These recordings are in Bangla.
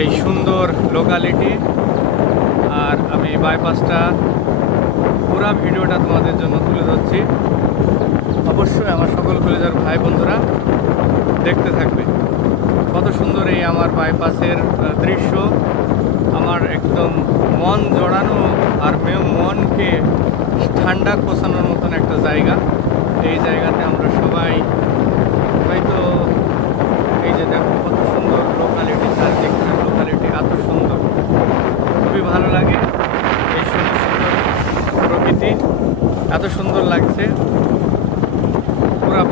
এই সুন্দর লোকালিটি। আর আমি বাইপাসটা পুরো ভিডিওটা তোমাদের জন্য তুলে ধরছি। অবশ্যই আমার সকল কলেজের ভাই বন্ধুরা দেখতে থাকবে। কত সুন্দর এই আমার বাইপাসের দৃশ্য, আমার একদম মন জড়ানো আর মনকে ঠান্ডা খোসানোর মতন একটা জায়গা। এই জায়গাতে আমরা সবাই হয়তো এই যে দেখো কত সুন্দর লোকালিটি, চারদিকটার লোকালিটি এত সুন্দর, খুবই ভালো লাগে। এই সুন্দর সুন্দর প্রকৃতি এত সুন্দর লাগছে। পুরা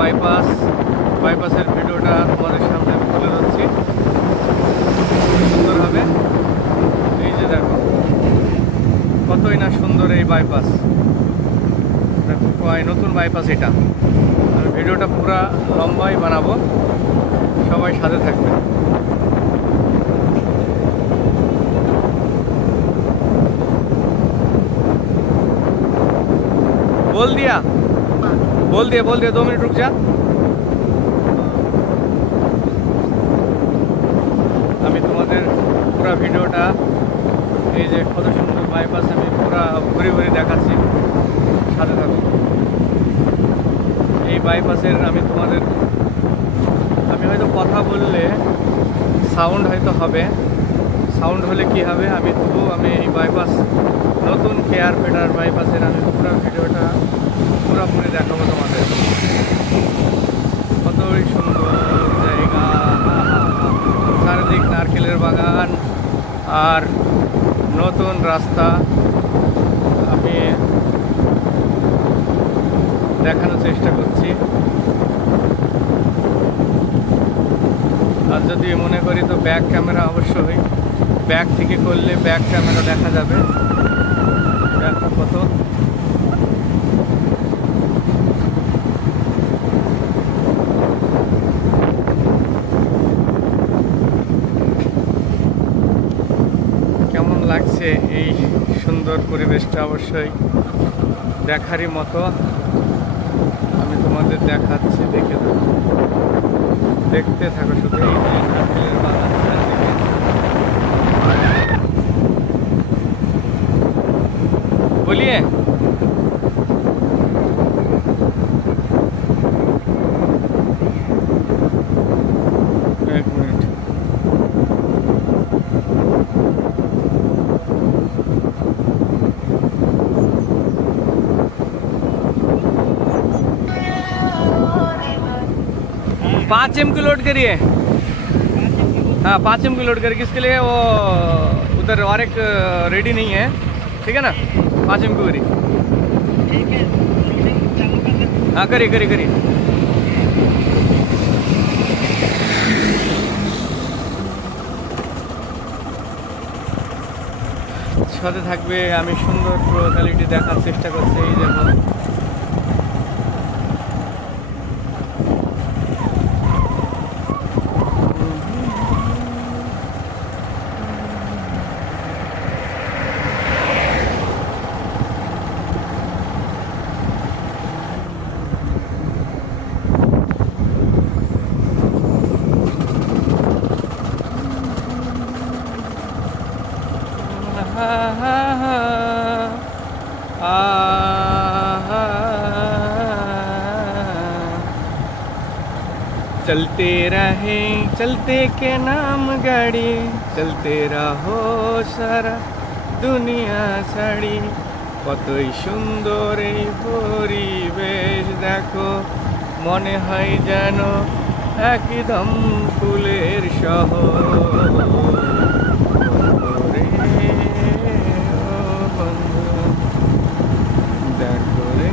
বাইপাসের ভিডিওটা তোমাদের সামনে আমি তুলে ধরছি সুন্দর হবে। এই যে দেখো কতই না সুন্দর এই বাইপাস, দেখো নতুন বাইপাস এটা। আমি ভিডিওটা পুরা লম্বাই বানাবো, সবাই সাথে থাকবে। बोल दिया 2 मिनट रुक जा। আমি তোমাদের পুরো ভিডিওটা এই যে কত সুন্দর বাইপাস আমি পুরো ঘুরে ঘুরে দেখাচ্ছি, সাথে থাকো। এই বাইপাসের আমি হয়তো কথা বললে সাউন্ড হয়তো হবে, সাউন্ড হলে কি হবে, আমি এই বাইপাস নতুন কেয়ার পেটার বাইপাসের আমি পুরো ভিডিওটা পুরোপুরি দেখাবো তোমাদের। কতই সুন্দর জায়গা, চারিদিক নারকেলের বাগান আর নতুন রাস্তা আমি দেখানোর চেষ্টা করছি। আর যদি মনে করি তো ব্যাক ক্যামেরা অবশ্যই, ব্যাক থেকে করলে ব্যাক ক্যামেরা দেখা যাবে। দেখো কত কেমন লাগছে এই সুন্দর পরিবেশটা, অবশ্যই দেখারই মতো। আমি তোমাদের দেখাচ্ছি, দেখতে থাকো শুধু। এই যে নারকেলের বাগান চারদিকে, বলিয়ে এক মিনিট। पाँच एम की लोड करिए। हाँ 5 एम की लोड करिए। किसके लिए? वो उधर और एक रेडी नहीं है, ठीक है ना? 5 एम की करिए। हाँ करिए। সাথে থাকবে, আমি সুন্দর লোকালিটি দেখার চেষ্টা করছি। এই দেখো चलते के नाम गाड़ी, चलते रहो सारा दुनिया ছাড়ি। কতই সুন্দর এই পরিবেশ দেখো, মনে হয় যেন একদম ফুলের শহর। দেখো রে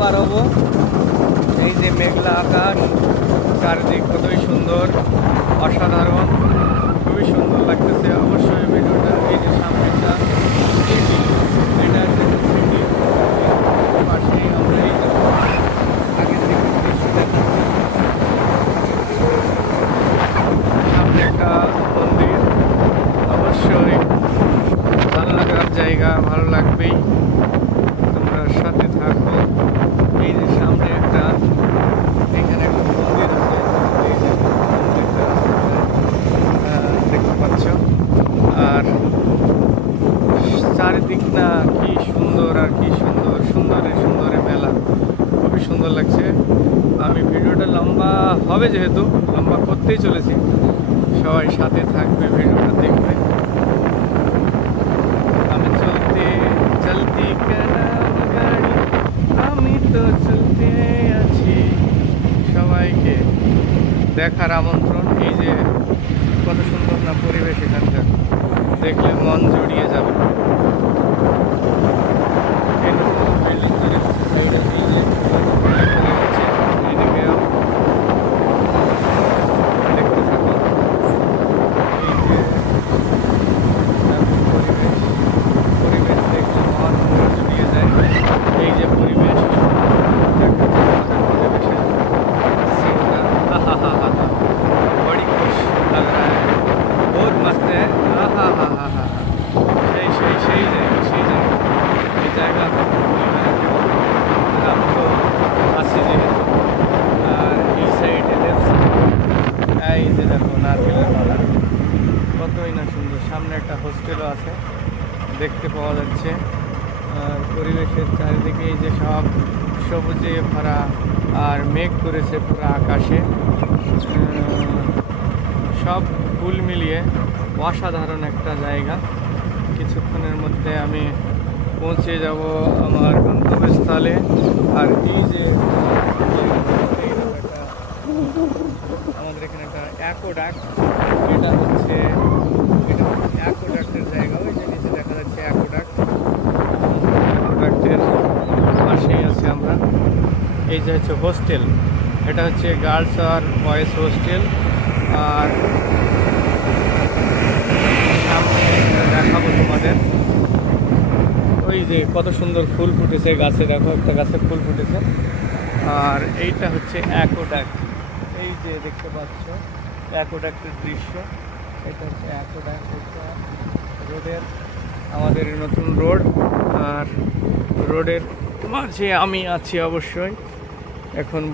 পার হবো। এই যে মেঘলা আকাশ, চারিদিক কতই সুন্দর, অসাধারণ, খুবই সুন্দর লাগতেছে। অবশ্যই ভিডিওটা এই যে সামনেটা এটা একটা সিটি, পাশেই আমরা এই আগের দিকে সুন্দর লাগছে। আমি ভিডিওটা লম্বা হবে যেহেতু লম্বা করতেই চলেছি, সবাই সাথে থাকবে, ভিডিওটা দেখবে। আমি চলতে চলতি গাড়ি, আমি তো চলতে আছি। সবাইকে দেখার আমন্ত্রণ। এই যে কত সুন্দর না পরিবেশ এখানকার, দেখলে মন জড়িয়ে যাবে। বিল্ডিং তৈরি হচ্ছে সাইডে, এই যে এইদিকেও দেখতে থাকো। এই যে পরিবেশ, পরিবেশ দেখলে মন জড়িয়ে যায়। এই যে পরিবেশ, পরিবেশের सीनটা बड़ी खुश लग रहा है, बहुत मस्त है। সেই জায়গা এই জায়গা আমি তো আছি যেহেতু। আর এই সাইডে এই যে দেখো নারকেলের মালা, কতই না সুন্দর। সামনে একটা হোস্টেলও আছে দেখতে পাওয়া যাচ্ছে। আর পরিবেশের চারিদিকে এই যে সব সবুজে ভরা, আর মেঘ করেছে পুরো আকাশে। সব ফুল মিলিয়ে অসাধারণ একটা জায়গা। কিছুক্ষণের মধ্যে আমি পৌঁছে যাব আমার গন্তব্যস্থলে। আর এই যে আমাদের এখানে একটা অ্যাকোডাক্ট, এটা হচ্ছে অ্যাকোডাক্টের জায়গা। ওই যে নিচে দেখা যাচ্ছে অ্যাকোডাক্ট, অ্যাকোডাক্টের পাশেই আছি আমরা। এই যে হচ্ছে হোস্টেল, এটা হচ্ছে গার্লস আর বয়েজ হোস্টেল। আর সামনে দেখাবো তোমাদের, ওই যে কত সুন্দর ফুল ফুটেছে গাছে, দেখো একটা গাছে ফুল ফুটেছে। আর এইটা হচ্ছে অ্যাকোডাক্ট, এই যে দেখতে পাচ্ছ অ্যাকোডাক্টের দৃশ্য। এটা হচ্ছে অ্যাকোডাক্ট রোডের, আমাদের নতুন রোড। আর রোডের মাঝে আমি আছি অবশ্যই এখন।